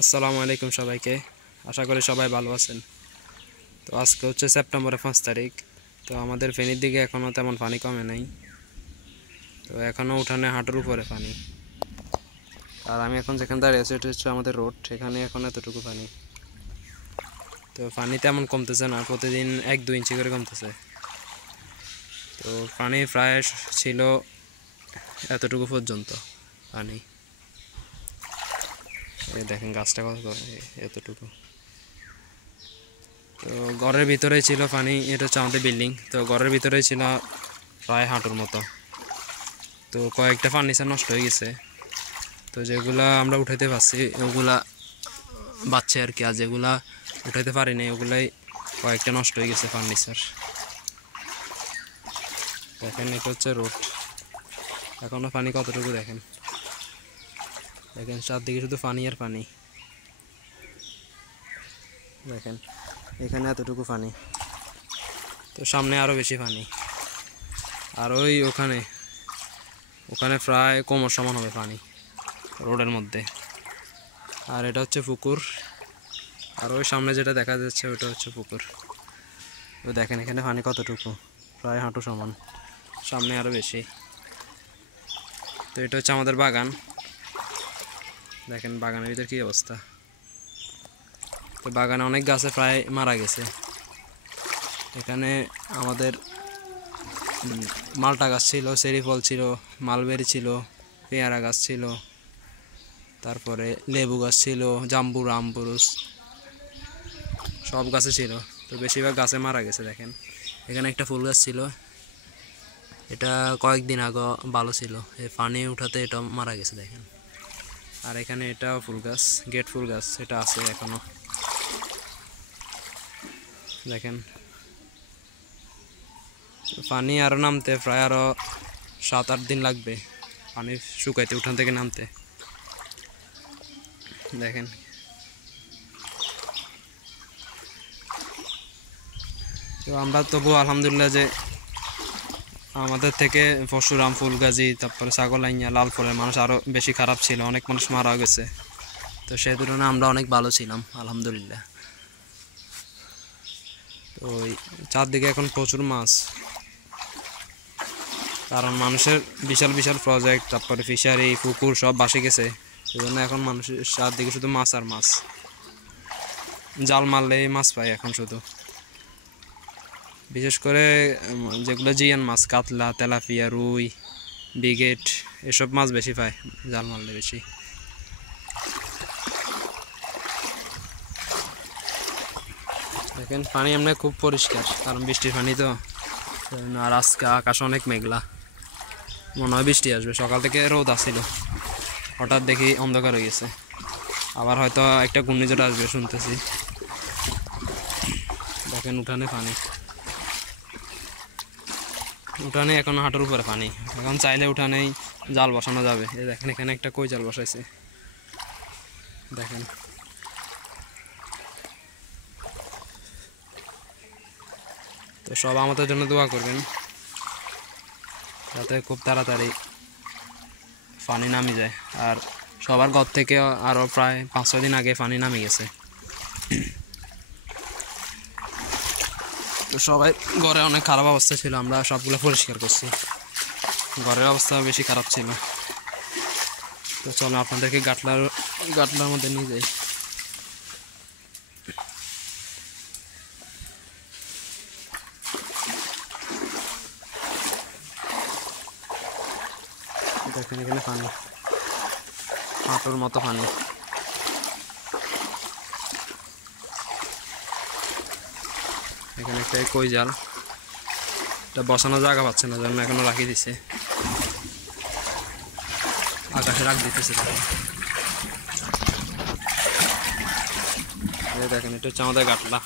আসসালামু আলাইকুম সবাইকে। আশা করি সবাই ভালো আছেন। তো আজকে হচ্ছে সেপ্টেম্বরের 5 তারিখ। তো আমাদের ফেনীর দিকে এখনও তেমন পানি কমে নাই। তো এখনও উঠানে হাঁটুর উপরে পানি। আর আমি এখন যেখানে দাঁড়িয়ে আছি এটা হচ্ছে আমাদের রোড, সেখানে এখন এতটুকু পানি। তো পানি তেমন কমতেছে না, প্রতিদিন 1-2 ইঞ্চি করে কমতেছে। তো পানি প্রায় ছিল এতটুকু পর্যন্ত পানি। এই দেখেন গাছটা কত এতটুকু। তো ঘরের ভিতরেই ছিল পানি, এটা হচ্ছে আমাদের বিল্ডিং। তো ঘরের ভিতরেই ছিল প্রায় হাঁটুর মতো। তো কয়েকটা ফার্নিচার নষ্ট হয়ে গেছে। তো যেগুলা আমরা উঠাইতে পারছি ওগুলা বাচ্চা আর কি, আর যেগুলা উঠাইতে পারিনি ওগুলাই কয়েকটা নষ্ট হয়ে গেছে ফার্নিচার। দেখেন এটা হচ্ছে রোড, এখনও পানি কতটুকু দেখেন। দেখেন চারদিকে শুধু পানি আর পানি। দেখেন এখানে এতটুকু পানি, তো সামনে আরও বেশি পানি। আর ওখানে প্রায় কোমর সমান হবে পানি রোডের মধ্যে। আর এটা হচ্ছে পুকুর, আর ওই সামনে যেটা দেখা যাচ্ছে ওটা হচ্ছে পুকুর। তো দেখেন এখানে পানি কতটুকু, প্রায় হাঁটু সমান, সামনে আরও বেশি। তো এটা হচ্ছে আমাদের বাগান, দেখেন বাগানের ভিতরে কী অবস্থা। তো বাগানে অনেক গাছে প্রায় মারা গেছে। এখানে আমাদের মালটা গাছ ছিল, চেরি ফল ছিল, মালবেরি ছিল, পেয়ারা গাছ ছিল, তারপরে লেবু গাছ ছিল, জাম্বুরা আমবুরুস সব গাছে ছিল। তো বেশিরভাগ গাছে মারা গেছে। দেখেন এখানে একটা ফুল গাছ ছিল, এটা কয়েকদিন আগে ভালো ছিল, এই পানি উঠাতে এটা মারা গেছে দেখেন। আর এখানে এটাও ফুল গাছ, গেট ফুল গাছ, এটা আছে এখনো। দেখেন পানি আরও নামতে প্রায় আরও 7-8 দিন লাগবে পানি শুকাইতে, উঠান থেকে নামতে। দেখেন তো আমরা তবু আলহামদুলিল্লাহ যে আমাদের থেকে পরশুরাম, ফুলগাজী, তারপরে ছাগলাইয়া, লাল ফলের মানুষ আরও বেশি খারাপ ছিল, অনেক মানুষ মারা গেছে। তো সেই তুলনায় আমরা অনেক ভালো ছিলাম আলহামদুলিল্লাহ। তো ওই চারদিকে এখন প্রচুর মাছ, কারণ মানুষের বিশাল বিশাল প্রজেক্ট, তারপরে ফিশারি, পুকুর সব ভাসে গেছে। সেই জন্য এখন মানুষের চারদিকে শুধু মাছ আর মাছ, জাল মারলেই মাছ পায় এখন শুধু। বিশেষ করে যেগুলো জিয়ান মাছ, কাতলা, তেলাপিয়া, রুই, বিগেট, এসব মাছ বেশি পায় জাল মারলে বেশি। দেখেন পানি এমনি খুব পরিষ্কার, কারণ বৃষ্টির পানি তো। আর আজকে আকাশ অনেক মেঘলা, মনে হয় বৃষ্টি আসবে। সকাল থেকে রোদ আসছিল, হঠাৎ দেখি অন্ধকার হয়ে গেছে। আবার হয়তো একটা ঘূর্ণিঝড় আসবে শুনতেছি। দেখেন উঠানে পানি, উঠানে এখন হাঁটুর উপরে পানি। এখন চাইলে উঠানেই জাল বসানো যাবে। এই দেখেন এখানে একটা কই জাল বসাইছে, দেখেন। তো সব আমাদের জন্য দোয়া করবেন, যাতে খুব তাড়াতাড়ি পানি নামে যায়। আর সবার ঘর থেকে আরও প্রায় 5-6 দিন আগে পানি নামে গেছে। তো সবাই ঘরে অনেক খারাপ অবস্থা ছিল, আমরা সবগুলো পরিষ্কার করছি। ঘরের অবস্থা বেশি খারাপ ছিল। তো চলো আপনাদেরকে গাটলার মধ্যে নিয়ে যাই। দেখেন এখানে পানি, হাঁটুর মতো পানি। এখানে একটা কই জাল, এটা বসানো জায়গা পাচ্ছে না, জন্য এখনো রাখি দিছে, আকাশে রাখ দিতেছে। দেখেন এটা হচ্ছে আমাদের গাটলা,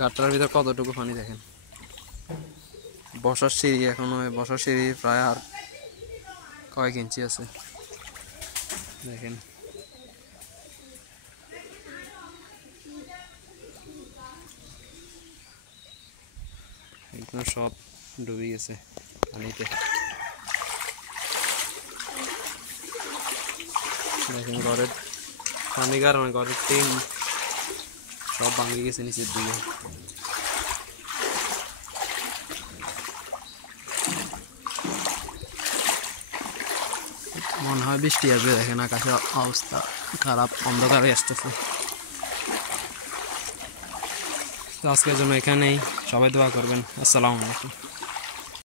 গাটলার ভিতর কতটুকু পানি দেখেন। বসার সিঁড়ি, এখনো বসার সিঁড়ি প্রায় আর কয়েক ইঞ্চি আছে। দেখেন একদম সব ডুবে গেছে পানিতে। দেখেন ঘরের পানি কারণে ঘরের টিন সব ভাঙে গেছে নিচের দিকে। মনে হয় বৃষ্টি আসবে, দেখেন আকাশের অবস্থা খারাপ, অন্ধকার হয়ে আসতেছে। তো আজকের জন্য এখানেই, সবাই দোয়া করবেন। আসসালামু আলাইকুম।